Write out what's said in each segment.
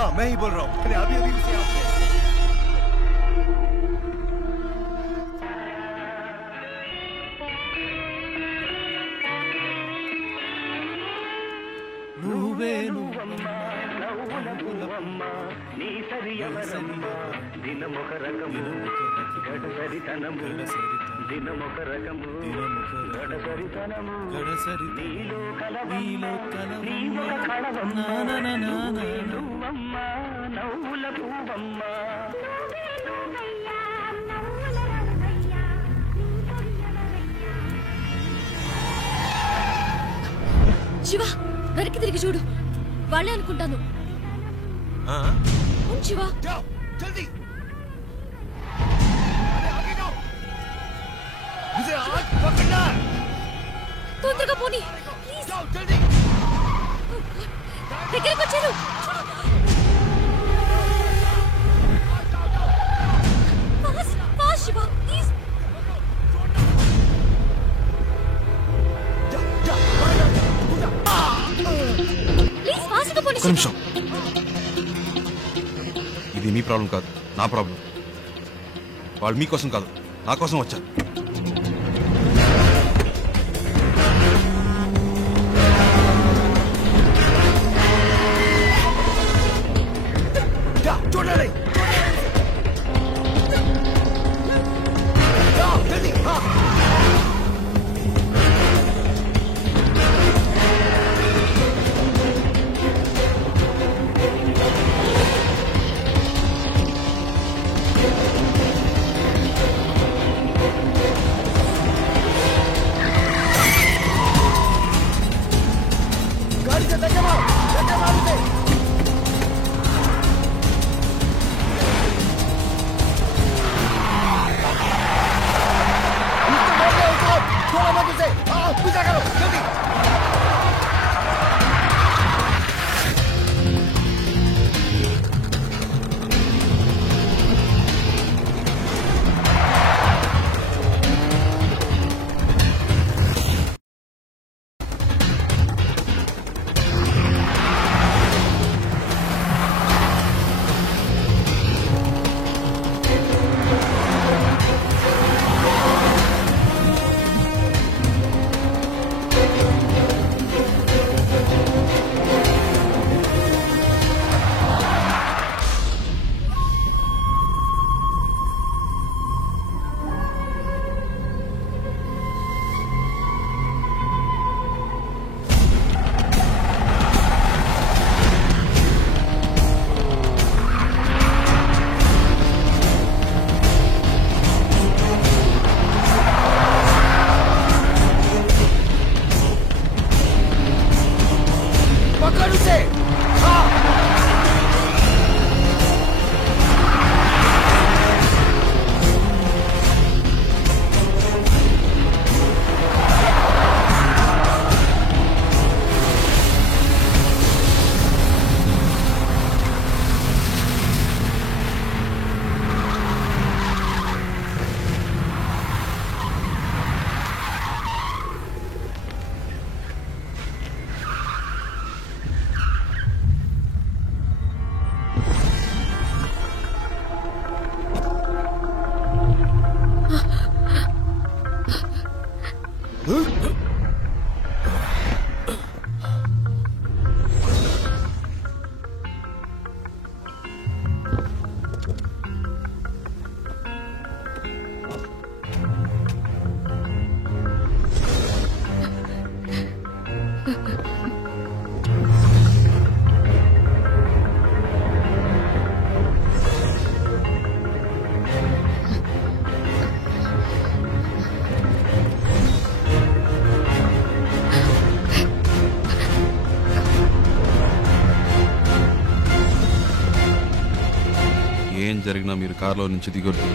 हाँ मैं ही बोल रहा हूँ, अभी अभी से आपसे శివ వెనక్కి తిరిగి చూడు వాళ్ళే అనుకుంటాను శివ తొందరగా పోనీ దగ్గరకు వచ్చారు శివ ప్లీజ్ ఒక్క నిమిషం. ఇది మీ ప్రాబ్లం కాదు, నా ప్రాబ్లం. వాళ్ళు మీకోసం కాదు, నా కోసం వచ్చారు. జరిగినా మీరు కారులో నుంచి దిగొద్దు.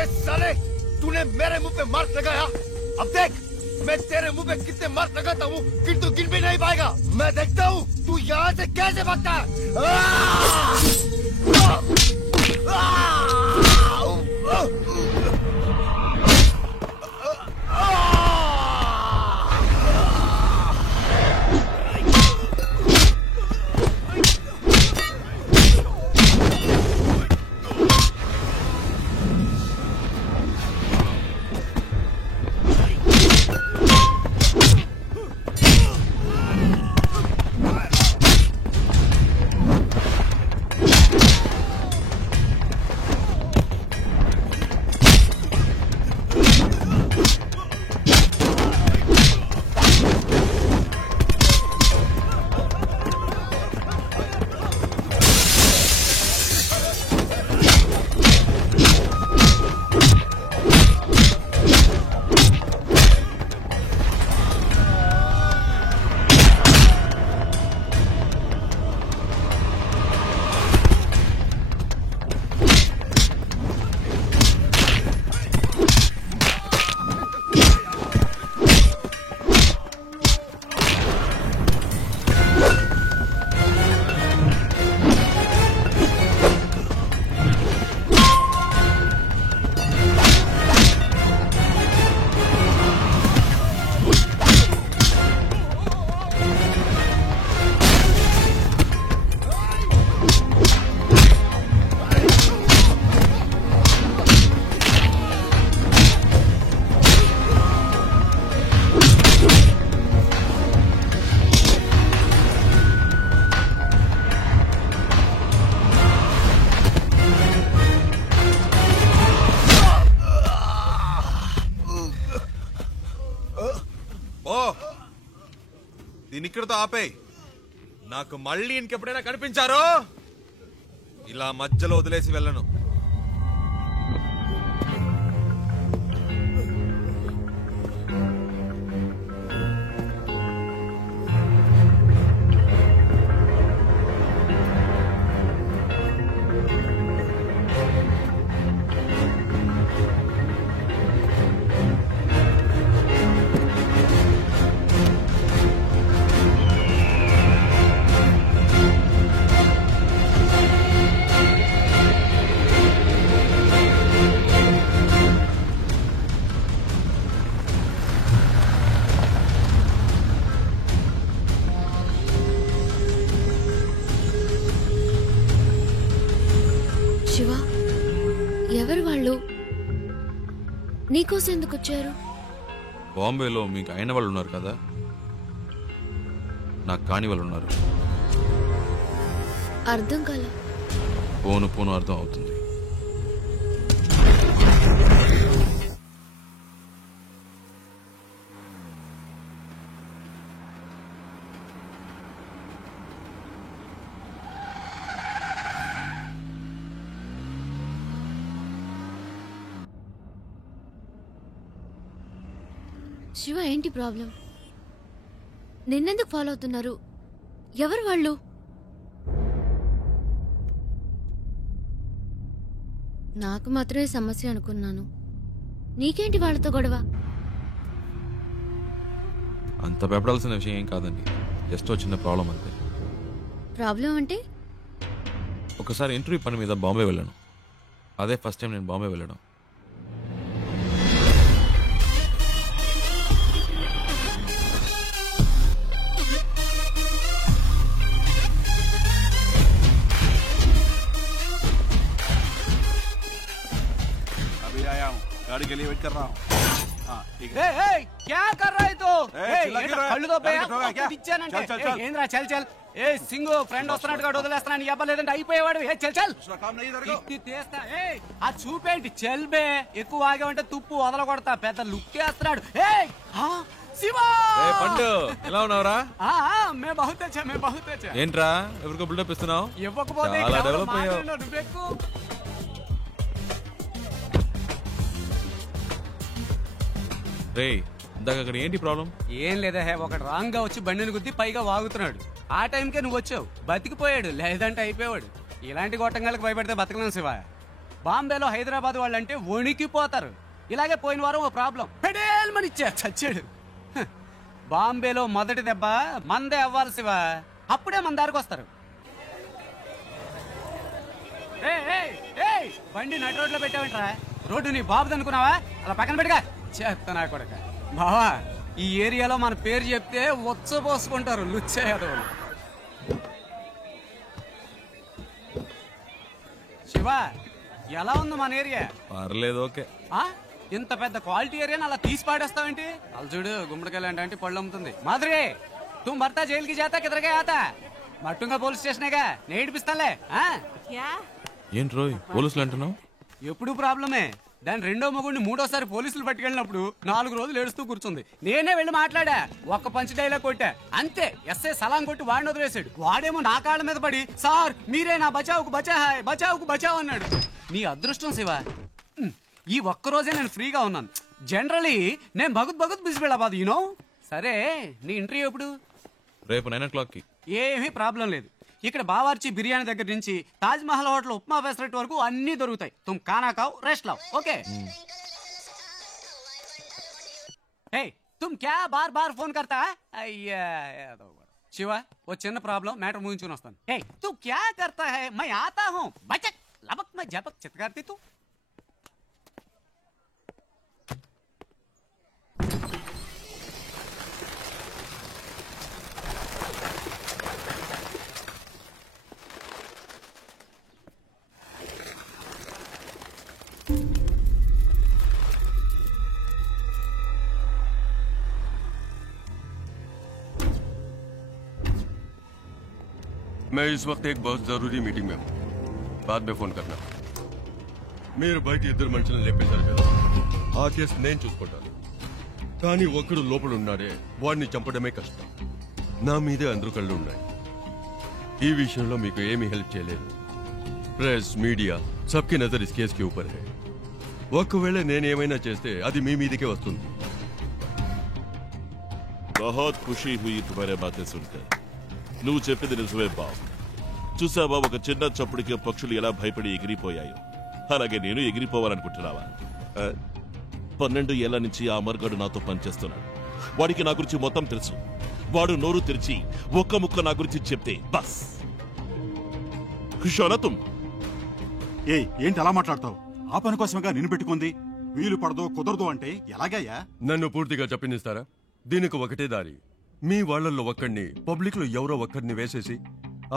अबे साले तूने मेरे मुंह पे मार्क लगाया। अब देख मैं तेरे मुंह पे कितने मार्क लगाता हूँ फिर तू गिन भी नहीं पाएगा। मैं देखता हूँ तू यहाँ से कैसे भागता है। దీని ఇక్కడతో ఆపే. నాకు మళ్ళీ ఇంకెప్పుడైనా కనిపించారో ఇలా మధ్యలో వదిలేసి వెళ్ళను. శివ, ఎవరు వాళ్ళు? నీకోసం ఎందుకు వచ్చారు? బాంబేలో మీకు అయిన వాళ్ళు ఉన్నారు కదా, నాకు కాని వాళ్ళు ఉన్నారు. అర్థం కాల. పోను పోను అర్థం అవుతుంది. శివ, ఏంటి ప్రాబ్లం? నిన్నెందుకు ఫాలో అవుతున్నారు? ఎవరు వాళ్ళు? నాకు మాత్రమే సమస్య అనుకున్నాను. నీకేంటి వాళ్ళతో గొడవ? అంత భయపడాల్సిన విషయం ఏం కాదండి, జస్ట్ చిన్న ప్రాబ్లం అంతే. ప్రాబ్లం అంటే? ఒకసారి ఇంటర్వ్యూ పని మీద బాంబే వెళ్ళాను. అదే ఫస్ట్ టైం నేను బాంబే వెళ్ళడం. गाड़ी के लिए वेट कर रहा हूँ। हाँ ठीक है। क्या कर रहा है तो? कళ్ళు తో ఏంద్రా చల్ చల్. ఏ సింగు ఫ్రెండ్ వస్తున్నట్టుగా వదిలేస్తున్నాను. ఇవ్వలేదంటే అయిపోయేవాడు. ఏ చల్ చల్ తీస్తా. ఆ చూపేంటి చల్ బే. ఎక్కువ ఆగేవంటే తుప్పు వదల కొడతా. పెద్ద లుక్ వేస్తున్నాడు. శివా పండు ఎలా ఉన్నావురా? మే బహుత్ అచ్చా మే బహుత్ అచ్చా. ఏంట్రా ఎవరికో బిల్డప్ ఇస్తున్నావు? ఇవ్వకపోతే డెవలప్ అయ్యావు. నువ్వెక్కు. రేయ్, ఇందాక అక్కడ ఏంటి ప్రాబ్లం? ఏం లేదా, ఒకడు రాంగ్ గా వచ్చి బండిని గుద్ది పైగా వాగుతున్నాడు. ఆ టైంకే నువ్వు వచ్చావు, బతికిపోయాడు. లేదంటే అయిపోయాడు. ఇలాంటి గొట్టంగాలకు భయపడితే బతకలేం శివ. బాంబేలో హైదరాబాద్ వాళ్ళంటే వణికిపోతారు. ఇలాగే పోయిన వారం ఓ ప్రాబ్లం పెడేల్మని ఇచ్చా చచ్చాడు. బాంబేలో మొదటి దెబ్బ మందే అవ్వాల్సివా, అప్పుడే మన దారికి వస్తారు. బండి నడి రోడ్లో పెట్టావంటరా? రోడ్డు నీ బాబుది అనుకున్నావా? అలా పక్కన పెట్టుగా చేస్తున్నా కొడక. బావా, ఈ ఏరియాలో మన పేరు చెప్తే ఉచ్చపోసుకుంటారు లుచ్చేయదు. శివ, ఎలా ఉంది మన ఏరియా? పర్లేదు, ఓకే. ఇంత పెద్ద క్వాలిటీ ఏరియాని అలా తీసి పాడేస్తావేంటి? అలా చూడు, గుమ్మడికాయలు అంటే పళ్ళు అమ్ముతుంది. మాధురి, तुम भरता जेल की जाता किधर गया आता? మట్టుంగా పోలీస్ స్టేషనేగా, నేడిపిస్తాలే. ఏంటి రోయ్ పోలీసులు అంటున్నావు? ఎప్పుడు ప్రాబ్లమే. దాని రెండో మొగుడిని మూడోసారి పోలీసులు పట్టుకెళ్ళినప్పుడు 4 రోజులు ఏడుస్తూ కూర్చుంది. నేనే వెళ్ళి మాట్లాడా, ఒక్క పంచ్ డైలాగ్ కొట్టా అంతే. ఎస్ఐ సలాం కొట్టి వాడిని వదిలేశాడు. వాడేమో నా కాళ్ళ మీద పడి, సార్ మీరే నా బచావుకు బచాహాయ్, బచావుకు బచావ్ అన్నాడు. నీ అదృష్టం శివ, ఈ ఒక్కరోజే నేను ఫ్రీగా ఉన్నాను. జనరలీ నేను భగత్ బిజీ వెళ్ళబాదు యూనో. సరే, నీ ఇంటర్వ్యూ ఎప్పుడు? రేపు 9 o'clock. ఏమీ ప్రాబ్లం లేదు. ఇక్కడ బావార్చి బిర్యానీ దగ్గర నుంచి తాజ్ మహల్ హోటల్ ఉప్మా పెసరెట్ వరకు అన్ని దొరుకుతాయి. తుమ్ ఖానా ఖాओ, రెస్ట్ లాओ, ఓకే? ఏ తుమ్ క్యా బార్ బార్ ఫోన్ కర్తా? అయ్యా శివ, ఓ చిన్న ప్రాబ్లం, మ్యాటర్ ముగించుకుని వస్తాను. ఏ తు క్యా కర్తా హై? మై ఆతా హూ, బచక్ లబక్ మే జబక్ చిత్కార్తి తు. मैं इस वक्त एक बहुत जरूरी मीटिंग में हूँ, बाद में फोन करना. మీరు బయట ఇద్దరు మనుషులను లేపేశారు కదా, ఆ కేసు నేను చూసుకుంటాను. కానీ ఒక్కడు లోపల ఉన్నాడే, వాడిని చంపడమే కష్టం. నా మీదే అందరూ కళ్ళు ఉన్నాయి. ఈ విషయంలో మీకు ఏమీ హెల్ప్ చేయలేదు. Press, media సబ్కి Nazar is case కి ఊపర్ హై. ఒకవేళ నేనేమైనా చేస్తే అది మీ మీదకే వస్తుంది. बहुत खुशी हुई तुम्हारे बातें सुनकर. నువ్వు చెప్పింది నిజమే బాబు. చూసావా, ఒక చిన్న చప్పుడికి పక్షులు ఎలా భయపడి ఎగిరిపోయాయో, అలాగే నేను ఎగిరిపోవాలనుకుంటున్నావా? 12 ఏళ్ల నుంచి ఆ అమర్గాడు నాతో పనిచేస్తున్నాడు. వాడికి నా గురించి మొత్తం తెలుసు. వాడు నోరు తెరిచి ఒక్క ముక్క నా గురించి చెప్తే బస్ ఖుషోనా. ఏంటి అలా మాట్లాడతావు? ఆ పని కోసమేగా నిన్ను పెట్టుకుంది. వీలు పడదో కుదరదు అంటే ఎలాగయ్యా? నన్ను పూర్తిగా చెప్పనిస్తారా? దీనికి ఒకటే దారి. మీ వాళ్లలో ఒక్కడిని, పబ్లిక్ లో ఎవరో ఒక్కడిని వేసేసి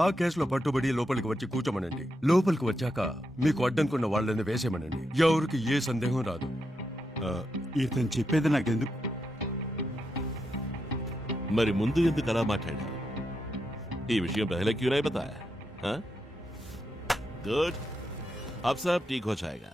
ఆ కేసులో పట్టుబడి లోపలికి వచ్చి కూర్చోమనండి. లోపలికి వచ్చాక మీకు అడ్డంకున్న వాళ్ళని వేసేమనండి. ఎవరికి ఏ సందేహం రాదు. ఇతను చెప్పేది నాకెందుకు? మరి ముందు ఎందుకు అలా మాట్లాడా? ఈ విషయం పహలే క్యూ नहीं बताया? गुड, अब सब ठीक हो जाएगा.